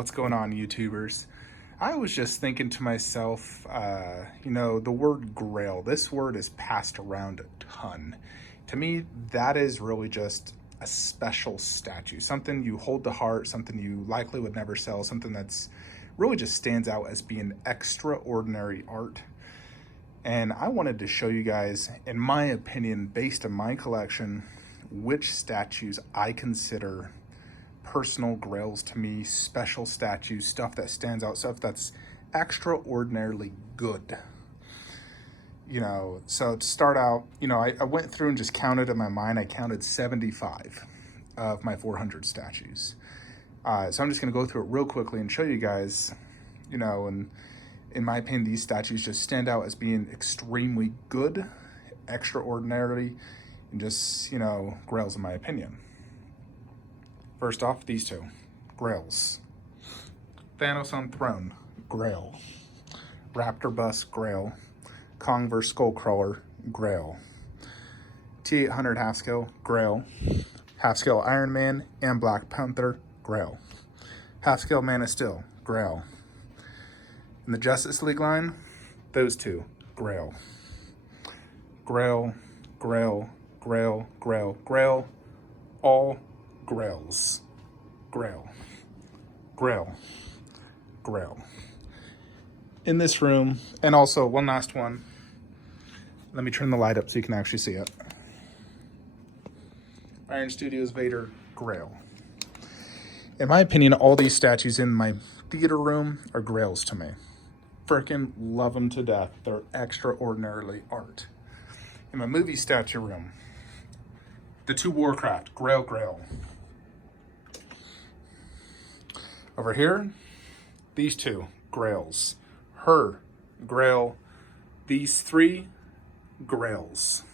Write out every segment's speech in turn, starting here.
What's going on, YouTubers? I was just thinking to myself, the word Grail, this word is passed around a ton. To me, that is really just a special statue, something you hold to heart, something you likely would never sell, something that's really just stands out as being extraordinary art. And I wanted to show you guys, in my opinion, based on my collection, which statues I consider personal grails to me, special statues, stuff that stands out, stuff that's extraordinarily good. So to start out, I went through and just counted in my mind. I counted 75 of my 400 statues. So I'm just going to go through it real quickly and show you guys, and in my opinion, these statues just stand out as being extremely good, extraordinarily, and just, grails in my opinion. First off, these two, Grails. Thanos on throne, Grail. Raptor bust, Grail. Kong vs. Skullcrawler, Grail. T-800 half scale, Grail. Half scale Iron Man and Black Panther, Grail. Half scale Man of Steel, Grail. In the Justice League line, those two, Grail. Grail, Grail, Grail, Grail, Grail, all Grails. Grail. Grail. Grail. In this room, and also one last one. Let me turn the light up so you can actually see it. Iron Studios Vader, Grail. In my opinion, all these statues in my theater room are grails to me. Freaking love them to death. They're extraordinarily art. In my movie statue room, the two Warcraft, Grail, Grail. Over here, these two, Grails. Her, Grail. These three, Grails.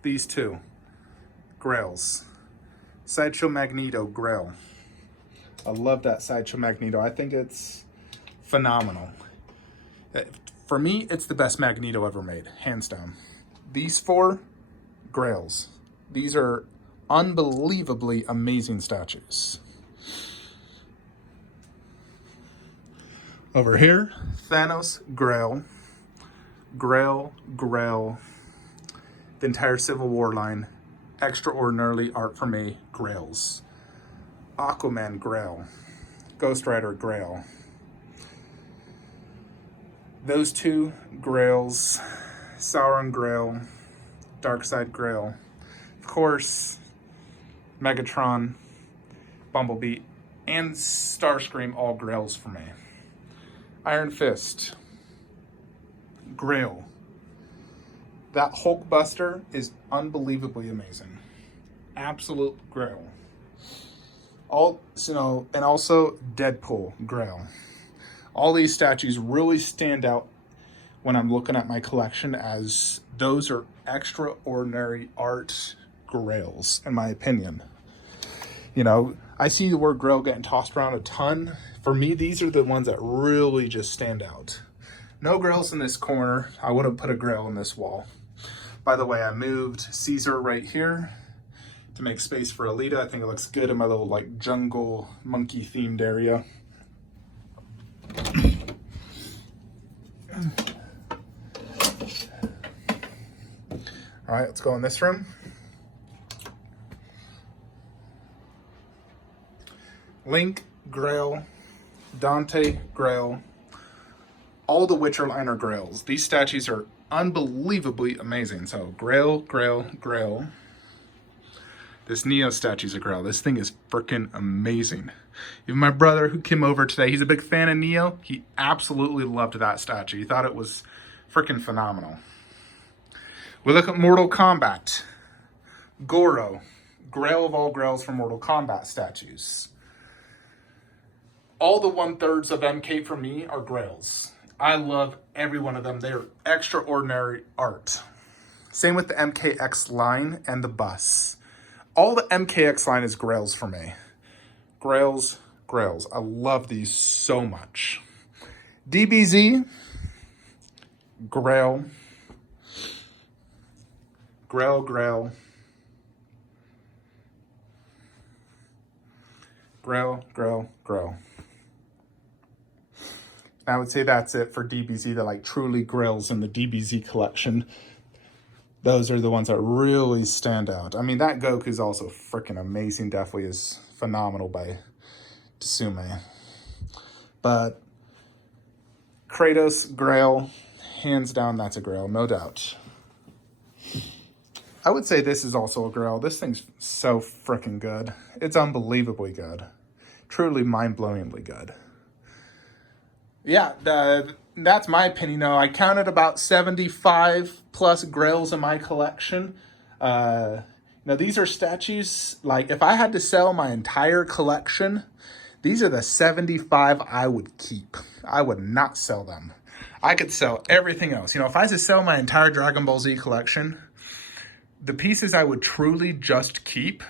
These two, Grails. Sideshow Magneto, Grail. I love that Sideshow Magneto. I think it's phenomenal. For me, it's the best Magneto ever made, hands down. These four, Grails. These are unbelievably amazing statues. Over here, Thanos, Grail. Grail, Grail. The entire Civil War line, extraordinarily art for me, Grails. Aquaman, Grail. Ghost Rider, Grail. Those two, Grails. Sauron, Grail. Darkseid, Grail. Of course, Megatron, Bumblebee, and Starscream, all Grails for me. Iron Fist, Grail. That Hulkbuster is unbelievably amazing. Absolute Grail. And also Deadpool, Grail. All these statues really stand out when I'm looking at my collection, as those are extraordinary art grails, in my opinion. I see the word grail getting tossed around a ton. For me, these are the ones that really just stand out. No grails in this corner. I would have put a grail in this wall. By the way, I moved Caesar right here to make space for Alita. I think it looks good in my little jungle monkey themed area. All right, let's go in this room. Link, Grail. Dante, Grail. All the Witcher line are grails. These statues are unbelievably amazing. So Grail, Grail, Grail. This Neo statue's a grail. This thing is freaking amazing. Even my brother who came over today, he's a big fan of Neo. He absolutely loved that statue. He thought it was freaking phenomenal. We look at Mortal Kombat. Goro, grail of all grails for Mortal Kombat statues. All the 1/3 of MK for me are grails. I love every one of them. They are extraordinary art. Same with the MKX line and the bus. All the MKX line is grails for me. Grails, grails. I love these so much. DBZ, Grail. Grail, Grail. Grail, Grail, Grail. I would say that's it for DBZ, the like truly Grails in the DBZ collection. Those are the ones that really stand out. I mean, that Goku's also freaking amazing. Definitely is phenomenal by Tsume. But Kratos, Grail, hands down, that's a Grail, no doubt. I would say this is also a Grail. This thing's so freaking good. It's unbelievably good. Truly mind-blowingly good. Yeah, that's my opinion. I counted about 75 plus Grails in my collection. Now, these are statues. Like, if I had to sell my entire collection, these are the 75 I would keep. I would not sell them. I could sell everything else. If I had to sell my entire Dragon Ball Z collection, the pieces I would truly just keep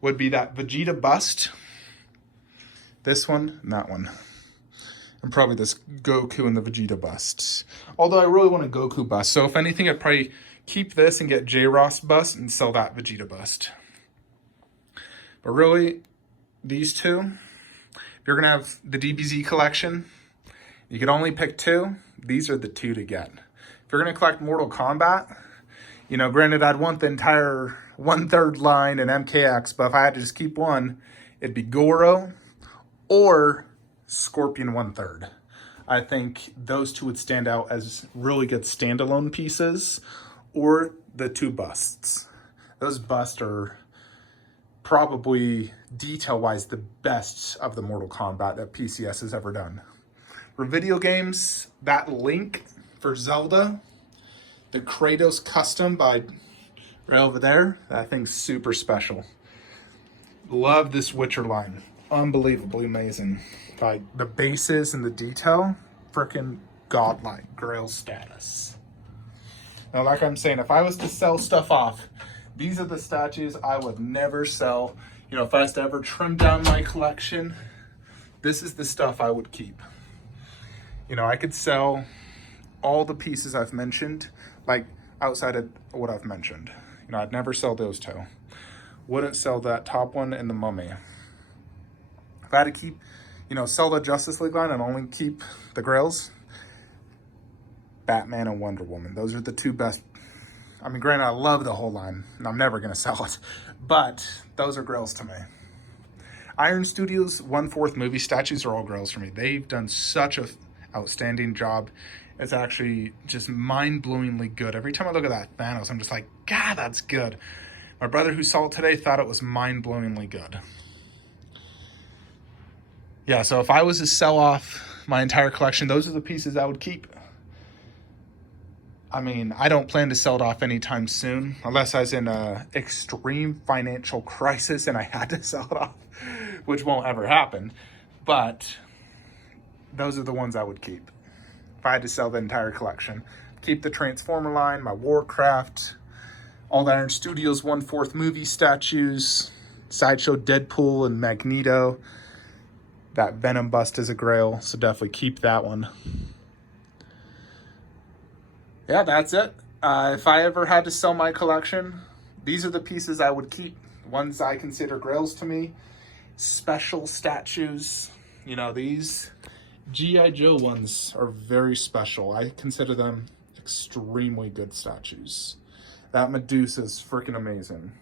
would be that Vegeta bust, this one, and that one. And probably this Goku and the Vegeta bust. Although I really want a Goku bust. So if anything, I'd probably keep this and get J-Ross bust and sell that Vegeta bust. But really, these two, if you're going to have the DBZ collection, you could only pick two. These are the two to get. If you're going to collect Mortal Kombat, granted I'd want the entire 1/3 line in MKX, but if I had to just keep one, it'd be Goro or Scorpion 1/3. I think those two would stand out as really good standalone pieces, or the two busts. Those busts are probably detail-wise the best of the Mortal Kombat that PCS has ever done. For video games, that Link for Zelda, the Kratos custom by right over there, that thing's super special. Love this Witcher line. Unbelievably amazing. Like, the bases and the detail, freaking godlike, Grail status. Now, like I'm saying, if I was to sell stuff off, these are the statues I would never sell. If I was to ever trim down my collection, this is the stuff I would keep. I could sell all the pieces I've mentioned, like outside of what I've mentioned. I'd never sell those two. Wouldn't sell that top one and the Mummy. If I had to keep, sell the Justice League line and only keep the Grails, Batman and Wonder Woman. Those are the two best. I mean, granted, I love the whole line, and I'm never going to sell it, but those are Grails to me. Iron Studios 1/4 movie statues are all Grails for me. They've done such an outstanding job. It's actually just mind-blowingly good. Every time I look at that Thanos, I'm just like, God, that's good. My brother who saw it today thought it was mind-blowingly good. Yeah, so if I was to sell off my entire collection, those are the pieces I would keep. I mean, I don't plan to sell it off anytime soon, unless I was in an extreme financial crisis and I had to sell it off, which won't ever happen. But those are the ones I would keep if I had to sell the entire collection. Keep the Transformer line, my Warcraft, all the Iron Studios 1/4 movie statues, Sideshow Deadpool and Magneto. That Venom bust is a Grail, so definitely keep that one. Yeah, that's it. If I ever had to sell my collection, these are the pieces I would keep. Ones I consider Grails to me. Special statues. These G.I. Joe ones are very special. I consider them extremely good statues. That Medusa is freaking amazing.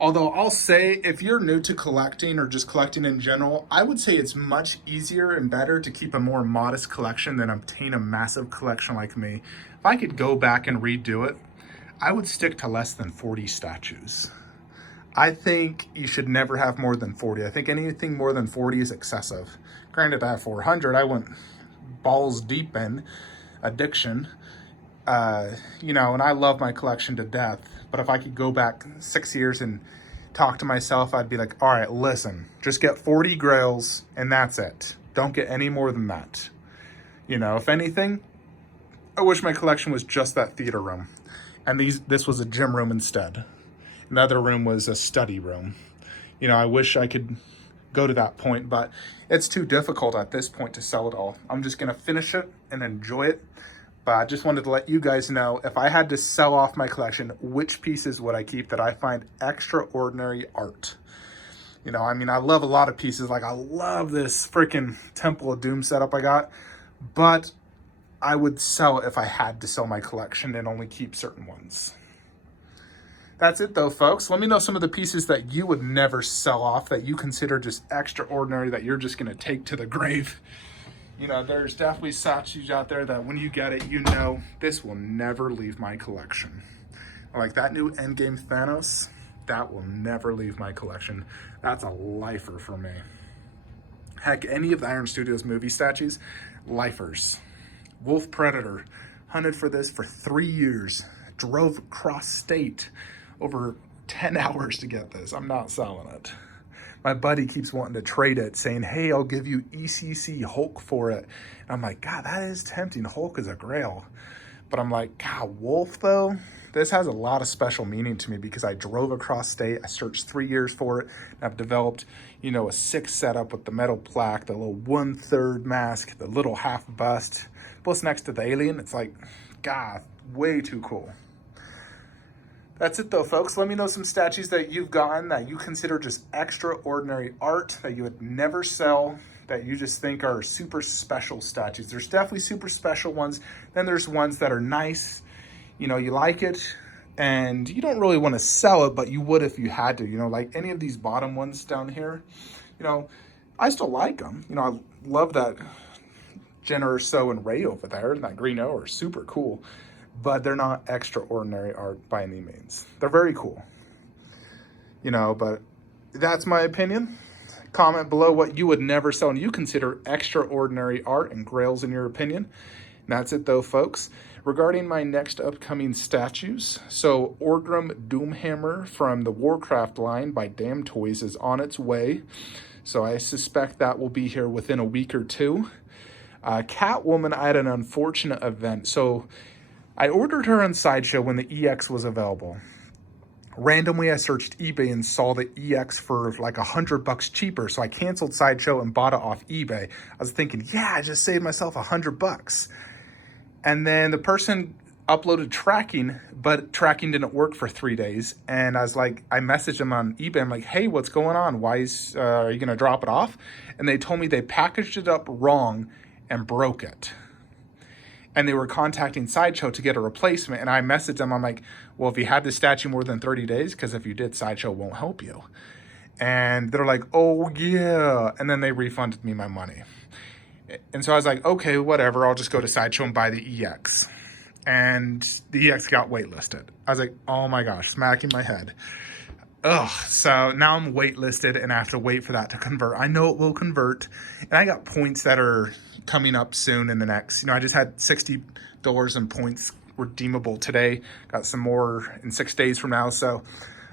Although I'll say, if you're new to collecting or just collecting in general, I would say it's much easier and better to keep a more modest collection than obtain a massive collection like me. If I could go back and redo it, I would stick to less than 40 statues. I think you should never have more than 40. I think anything more than 40 is excessive. Granted, I have 400. I went balls deep in addiction. And I love my collection to death. But if I could go back 6 years and talk to myself, I'd be like, all right, listen, just get 40 Grails and that's it. Don't get any more than that. If anything, I wish my collection was just that theater room. And this was a gym room instead. Another room was a study room. I wish I could go to that point, but it's too difficult at this point to sell it all. I'm just going to finish it and enjoy it. But I just wanted to let you guys know, if I had to sell off my collection, which pieces would I keep that I find extraordinary art? You know, I mean, I love a lot of pieces. Like, I love this freaking Temple of Doom setup I got, but I would sell it if I had to sell my collection and only keep certain ones. That's it though, folks. Let me know some of the pieces that you would never sell off, that you consider just extraordinary, that you're just gonna take to the grave. You know, there's definitely statues out there that when you get it, you know, this will never leave my collection. Like that new Endgame Thanos, that will never leave my collection. That's a lifer for me. Heck, any of the Iron Studios movie statues, lifers. Wolf Predator, hunted for this for 3 years, drove across state, over 10 hours to get this. I'm not selling it. My buddy keeps wanting to trade it, saying, hey, I'll give you ECC Hulk for it. And I'm like, God, that is tempting. Hulk is a grail. But I'm like, God, Wolf though? This has a lot of special meaning to me because I drove across state. I searched 3 years for it. And I've developed, you know, a 6 setup with the metal plaque, the little 1/3 mask, the little half bust. Plus next to the alien, it's like, God, way too cool. That's it though, folks. Let me know some statues that you've gotten that you consider just extraordinary art, that you would never sell, that you just think are super special statues. There's definitely super special ones. Then there's ones that are nice, you know, you like it, and you don't really want to sell it, but you would if you had to, you know, like any of these bottom ones down here, you know, I still like them. You know, I love that Jenna Urso and Ray over there, and that Green O are super cool, but they're not extraordinary art by any means. They're very cool, you know, but that's my opinion. Comment below what you would never sell and you consider extraordinary art and grails in your opinion. And that's it though, folks. Regarding my next upcoming statues, so Orgrim Doomhammer from the Warcraft line by Damn Toys is on its way. So I suspect that will be here within a week or two. Catwoman, I had an unfortunate event. So I ordered her on Sideshow when the EX was available. Randomly, I searched eBay and saw the EX for like $100 cheaper. So I canceled Sideshow and bought it off eBay. I was thinking, yeah, I just saved myself $100. And then the person uploaded tracking, but tracking didn't work for 3 days. And I was like, I messaged them on eBay. I'm like, hey, what's going on? Why are you going to drop it off? And they told me they packaged it up wrong and broke it. And they were contacting Sideshow to get a replacement. And I messaged them. I'm like, well, if you had this statue more than 30 days, because if you did, Sideshow won't help you. And they're like, oh, yeah. And then they refunded me my money. And so I was like, okay, whatever. I'll just go to Sideshow and buy the EX. And the EX got waitlisted. I was like, oh my gosh, smacking my head. Ugh, so now I'm waitlisted and I have to wait for that to convert. I know it will convert. And I got points that are coming up soon in the next, you know, I just had $60 in points redeemable today. Got some more in 6 days from now. So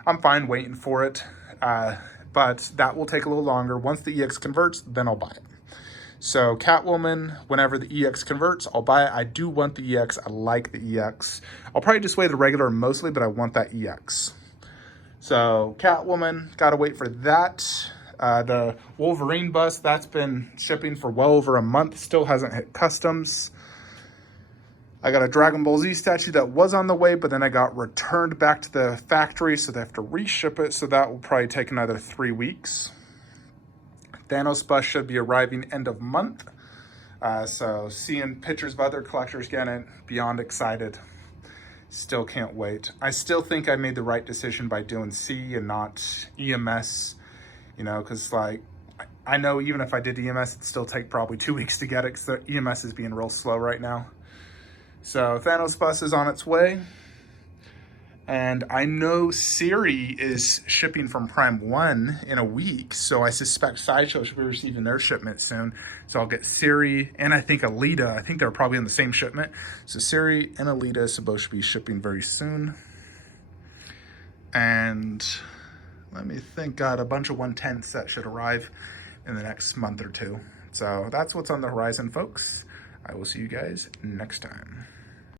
I'm fine waiting for it. But that will take a little longer. Once the EX converts, then I'll buy it. So Catwoman, whenever the EX converts, I'll buy it. I do want the EX. I like the EX. I'll probably just weigh the regular mostly, but I want that EX. So Catwoman, gotta wait for that. The Wolverine bust, that's been shipping for well over a month. Still hasn't hit customs. I got a Dragon Ball Z statue that was on the way, but then I got returned back to the factory, so they have to reship it. So that will probably take another 3 weeks. Thanos bust should be arriving end of month. So seeing pictures of other collectors getting it, beyond excited. Still can't wait. I still think I made the right decision by doing C and not EMS, you know, because like, I know even if I did EMS, it'd still take probably 2 weeks to get it because the EMS is being real slow right now. So Thanos bus is on its way. And I know Siri is shipping from Prime 1 in a week, so I suspect Sideshow should be receiving their shipment soon. So I'll get Siri and I think Alita. I think they're probably on the same shipment. So Siri and Alita is supposed to be shipping very soon. And let me think, got a bunch of 110s that should arrive in the next month or two. So that's what's on the horizon, folks. I will see you guys next time.